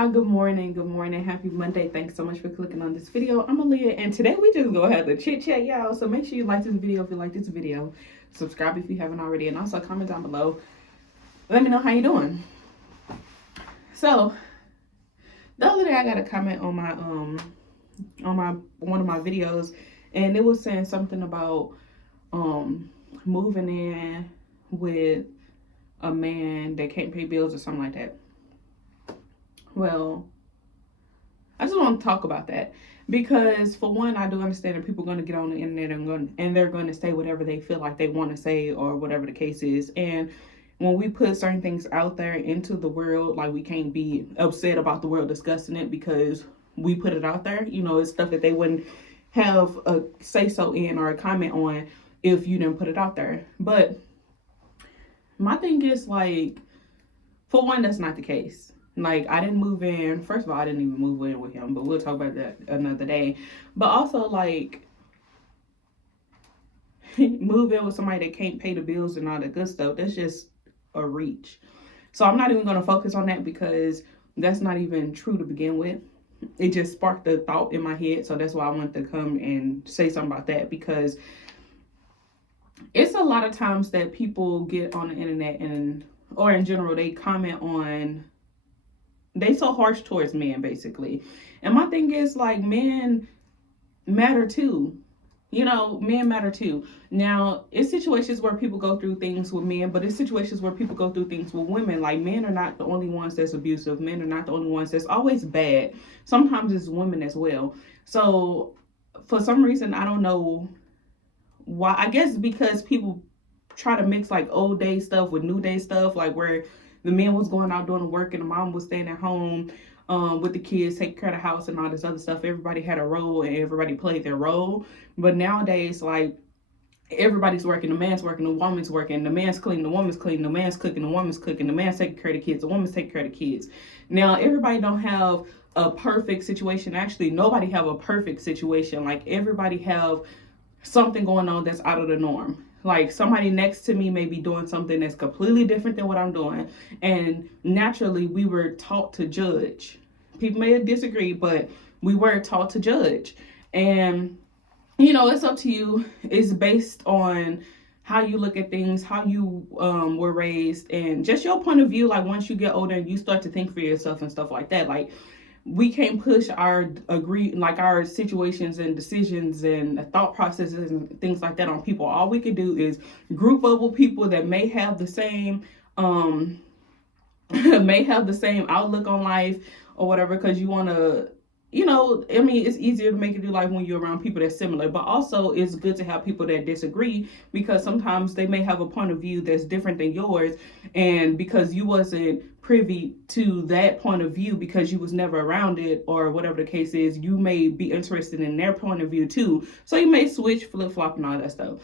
y'all, good morning, happy Monday. Thanks so much for clicking on this video. I'm Aaliyah, and today we just go ahead and chit chat, y'all. So make sure you like this video if you like this video, subscribe if you haven't already, and also comment down below. Let me know how you doing. So the other day I got a comment on my one of my videos, and it was saying something about moving in with a man that can't pay bills or something like that. Well, I just want to talk about that because, for one, I do understand that people are going to get on the internet and they're going to say whatever they feel like they want to say or whatever the case is. And when we put certain things out there into the world, like, we can't be upset about the world discussing it because we put it out there. You know, it's stuff that they wouldn't have a say so in or a comment on if you didn't put it out there. But my thing is, like, for one, that's not the case. Like, I didn't move in. First of all, I didn't even move in with him, but we'll talk about that another day. But also, like, move in with somebody that can't pay the bills and all that good stuff, that's just a reach. So I'm not even going to focus on that because that's not even true to begin with. It just sparked a thought in my head, so that's why I wanted to come and say something about that, because it's a lot of times that people get on the internet or in general, they comment on, they so harsh towards men, basically. And my thing is, like, men matter too. You know, men matter too. Now, it's situations where people go through things with men, but it's situations where people go through things with women. Like, men are not the only ones that's abusive. Men are not the only ones that's always bad. Sometimes it's women as well. So, for some reason, I don't know why. I guess because people try to mix, like, old day stuff with new day stuff, like where the man was going out doing the work and the mom was staying at home with the kids, taking care of the house and all this other stuff. Everybody had a role and everybody played their role. But nowadays, like, everybody's working. The man's working, the woman's working. The man's cleaning, the woman's cleaning. The man's cooking, the woman's cooking. The man's taking care of the kids, the woman's taking care of the kids. Now, everybody don't have a perfect situation. Actually, nobody have a perfect situation. Like, everybody have something going on that's out of the norm. Like, somebody next to me may be doing something that's completely different than what I'm doing. And naturally, we were taught to judge. People may disagree, but we were taught to judge. And, you know, it's up to you. It's based on how you look at things, how you were raised, and just your point of view. Like, once you get older and you start to think for yourself and stuff like that, like, we can't push our situations and decisions and thought processes and things like that on people. All we can do is group up with people that may have the same may have the same outlook on life or whatever, because you want to, you know, I mean, it's easier to make it do life when you're around people that's similar, but also it's good to have people that disagree, because sometimes they may have a point of view that's different than yours, and because you wasn't privy to that point of view because you was never around it or whatever the case is, you may be interested in their point of view too, so you may switch, flip-flop and all that stuff.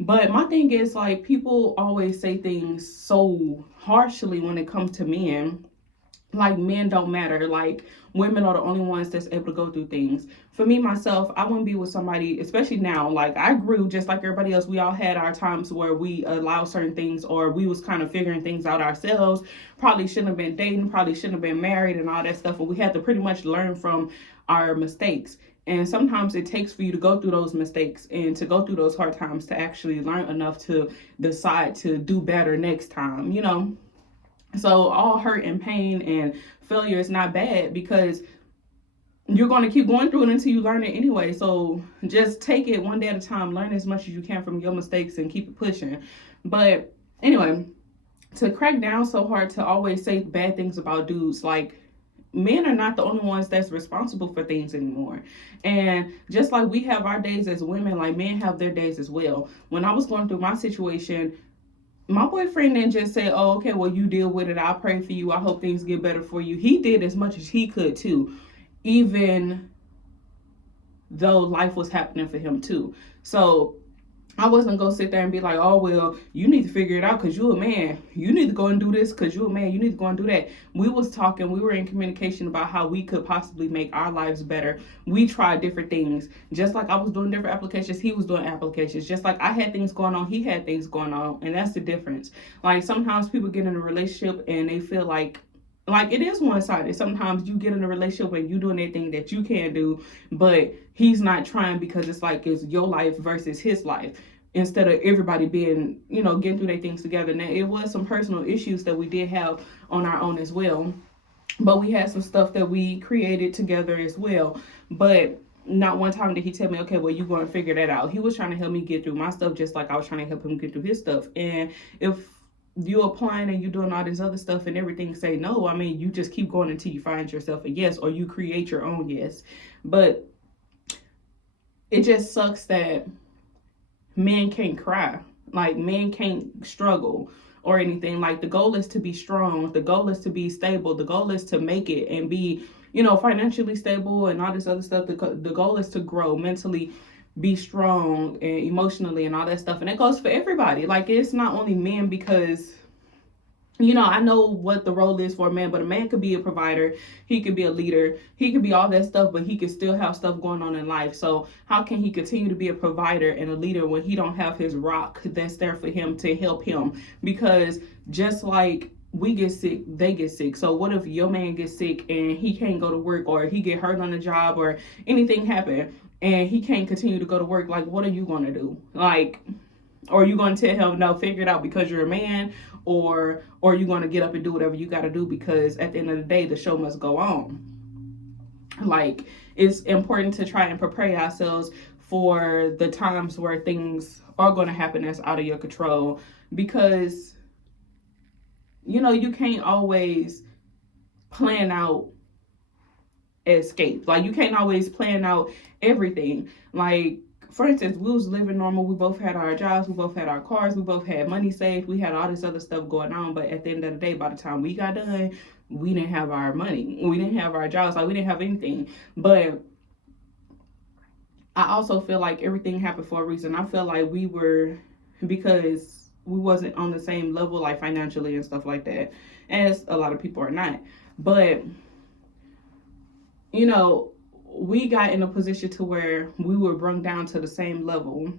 But my thing is, like, people always say things so harshly when it comes to men. Like, men don't matter. Like, women are the only ones that's able to go through things. For me, myself, I wouldn't be with somebody, especially now. Like, I grew just like everybody else. We all had our times where we allowed certain things, or we was kind of figuring things out ourselves. Probably shouldn't have been dating, probably shouldn't have been married and all that stuff. But we had to pretty much learn from our mistakes. And sometimes it takes for you to go through those mistakes and to go through those hard times to actually learn enough to decide to do better next time, you know? So all hurt and pain and failure is not bad, because you're going to keep going through it until you learn it anyway. So just take it one day at a time, learn as much as you can from your mistakes and keep it pushing. But anyway, to crack down so hard to always say bad things about dudes, like, men are not the only ones that's responsible for things anymore. And just like we have our days as women, like, men have their days as well. When I was going through my situation, my boyfriend didn't just say, oh, okay, well, you deal with it. I'll pray for you. I hope things get better for you. He did as much as he could too, even though life was happening for him too. So I wasn't going to sit there and be like, oh, well, you need to figure it out because you're a man. You need to go and do this because you're a man. You need to go and do that. We was talking. We were in communication about how we could possibly make our lives better. We tried different things. Just like I was doing different applications, he was doing applications. Just like I had things going on, he had things going on. And that's the difference. Like, sometimes people get in a relationship and they feel like Like, it is one-sided. Sometimes you get in a relationship and you doing anything that you can do, but he's not trying because it's like it's your life versus his life, instead of everybody being, getting through their things together. Now, it was some personal issues that we did have on our own as well, but we had some stuff that we created together as well. But not one time did he tell me, okay, well, you go and figure that out. He was trying to help me get through my stuff just like I was trying to help him get through his stuff. And if you applying and you doing all this other stuff and everything say no, I mean, you just keep going until you find yourself a yes, or you create your own yes. But it just sucks that men can't cry. Like, men can't struggle or anything. Like, the goal is to be strong. The goal is to be stable. The goal is to make it and be, financially stable and all this other stuff. The goal is to grow mentally, be strong, and emotionally, and all that stuff. And that goes for everybody. Like, it's not only men, because I know what the role is for a man, but a man could be a provider, he could be a leader, he could be all that stuff, but he could still have stuff going on in life. So how can he continue to be a provider and a leader when he don't have his rock that's there for him to help him? Because just like we get sick, they get sick. So what if your man gets sick and he can't go to work, or he get hurt on the job, or anything happen and he can't continue to go to work? Like, what are you going to do? Like, or are you going to tell him, no, figure it out because you're a man? Or are you going to get up and do whatever you got to do, because at the end of the day, the show must go on? Like, it's important to try and prepare ourselves for the times where things are going to happen that's out of your control, because you can't always plan out escape. Like, you can't always plan out everything. Like, for instance, we was living normal. We both had our jobs. We both had our cars. We both had money saved. We had all this other stuff going on. But at the end of the day, by the time we got done, we didn't have our money. We didn't have our jobs. Like, we didn't have anything. But I also feel like everything happened for a reason. I feel like because we wasn't on the same level, like financially and stuff like that, as a lot of people are not. But we got in a position to where we were brought down to the same level,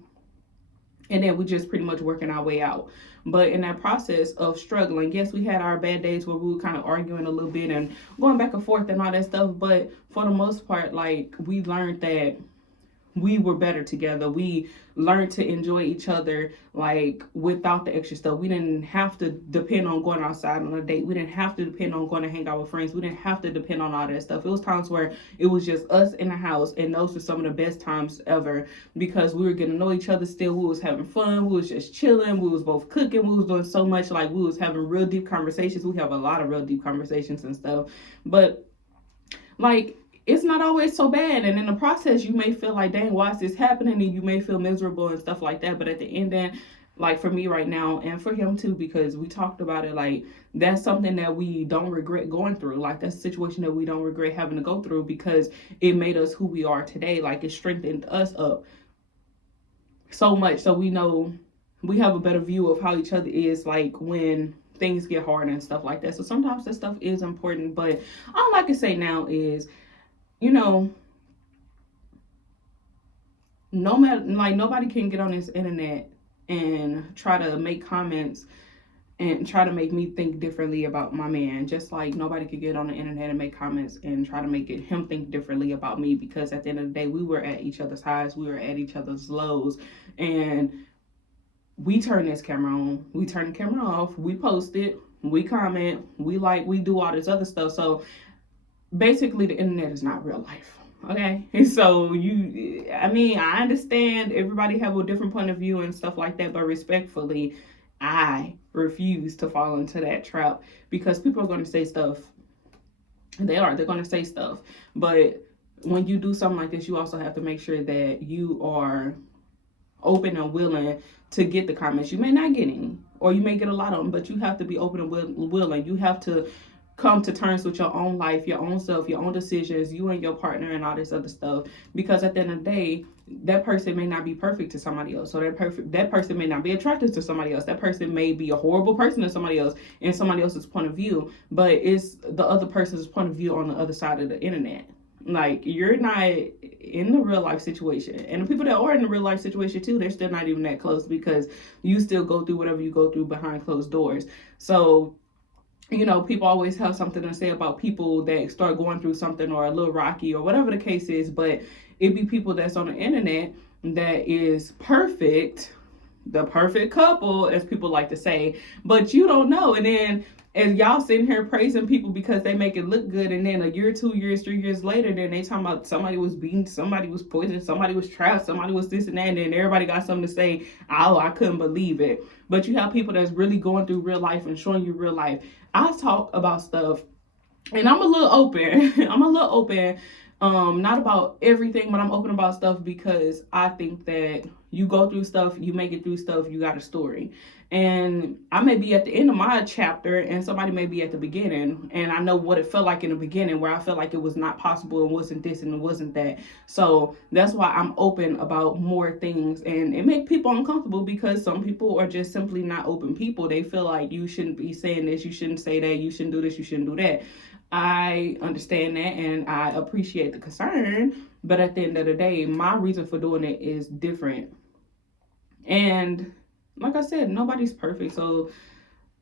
and then we just pretty much working our way out. But in that process of struggling, yes, we had our bad days where we were kind of arguing a little bit and going back and forth and all that stuff, but for the most part, like, we learned that we were better together. We learned to enjoy each other, like, without the extra stuff. We didn't have to depend on going outside on a date. We didn't have to depend on going to hang out with friends. We didn't have to depend on all that stuff. It was times where it was just us in the house, and those were some of the best times ever, because we were getting to know each other still. We was having fun. We was just chilling. We was both cooking. We was doing so much. Like, we was having real deep conversations. We have a lot of real deep conversations and stuff. But, like, it's not always so bad. And in the process, you may feel like, dang, why is this happening? And you may feel miserable and stuff like that. But at the end, then, like, for me right now, and for him too, because we talked about it, like, that's something that we don't regret going through. Like, that's a situation that we don't regret having to go through, because it made us who we are today. Like, it strengthened us up so much. So we know we have a better view of how each other is, like, when things get hard and stuff like that. So sometimes that stuff is important. But all I can say now is, no matter, like, nobody can get on this internet and try to make comments and try to make me think differently about my man, just like nobody could get on the internet and make comments and try to make him think differently about me, because at the end of the day, we were at each other's highs, we were at each other's lows, and we turn this camera on, we turn the camera off, we post it, we comment, we like, we do all this other stuff. So basically, the internet is not real life. Okay, so I understand everybody have a different point of view and stuff like that, but respectfully, I refuse to fall into that trap, because people are going to say stuff. They're going to say stuff. But when you do something like this, you also have to make sure that you are open and willing to get the comments. You may not get any, or you may get a lot of them, but you have to be open and willing. You have to come to terms with your own life, your own self, your own decisions, you and your partner, and all this other stuff. Because at the end of the day, that person may not be perfect to somebody else. So that person may not be attractive to somebody else. That person may be a horrible person to somebody else in somebody else's point of view. But it's the other person's point of view on the other side of the internet. Like, you're not in the real life situation. And the people that are in the real life situation too, they're still not even that close, because you still go through whatever you go through behind closed doors. So you know, people always have something to say about people that start going through something or a little rocky or whatever the case is, but it be people that's on the internet that is perfect, the perfect couple, as people like to say, but you don't know. And then as y'all sitting here praising people because they make it look good, and then a year, 2 years, 3 years later, then they talking about somebody was beaten, somebody was poisoned, somebody was trapped, somebody was this and that, and then everybody got something to say. Oh, I couldn't believe it. But you have people that's really going through real life and showing you real life. I talk about stuff, and I'm a little open. I'm a little open. Not about everything, but I'm open about stuff because I think that you go through stuff, you make it through stuff, you got a story. And I may be at the end of my chapter and somebody may be at the beginning. And I know what it felt like in the beginning, where I felt like it was not possible and wasn't this and it wasn't that. So that's why I'm open about more things. And it makes people uncomfortable because some people are just simply not open people. They feel like you shouldn't be saying this, you shouldn't say that, you shouldn't do this, you shouldn't do that. I understand that and I appreciate the concern, but at the end of the day, my reason for doing it is different. And like I said, nobody's perfect. So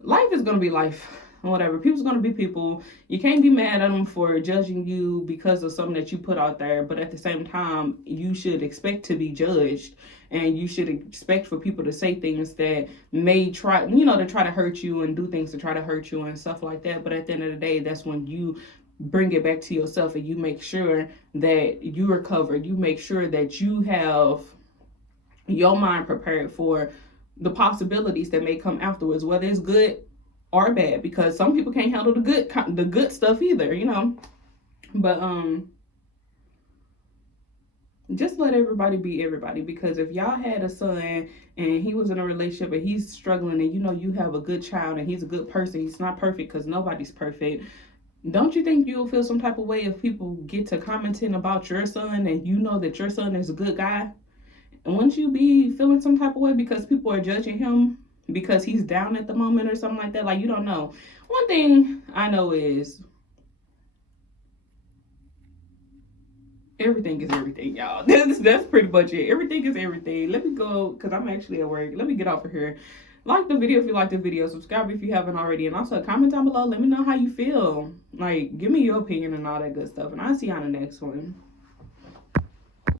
life is going to be life. Whatever. People's going to be people. You can't be mad at them for judging you because of something that you put out there. But at the same time, you should expect to be judged. And you should expect for people to say things that may try, to try to hurt you and do things to try to hurt you and stuff like that. But at the end of the day, that's when you bring it back to yourself and you make sure that you are covered. You make sure that you have your mind prepared for the possibilities that may come afterwards, whether it's good or bad, because some people can't handle the good stuff either. But just let everybody be everybody, because if y'all had a son and he was in a relationship and he's struggling, and you have a good child and he's a good person, he's not perfect because nobody's perfect. Don't you think you'll feel some type of way if people get to commenting about your son and you know that your son is a good guy? And wouldn't you be feeling some type of way because people are judging him because he's down at the moment or something like that? Like, you don't know. One thing I know is everything is everything, y'all. That's pretty much it. Everything is everything. Let me go, because I'm actually at work. Let me get off of here. Like the video if you like the video. Subscribe if you haven't already. And also comment down below. Let me know how you feel. Like, give me your opinion and all that good stuff. And I'll see you on the next one.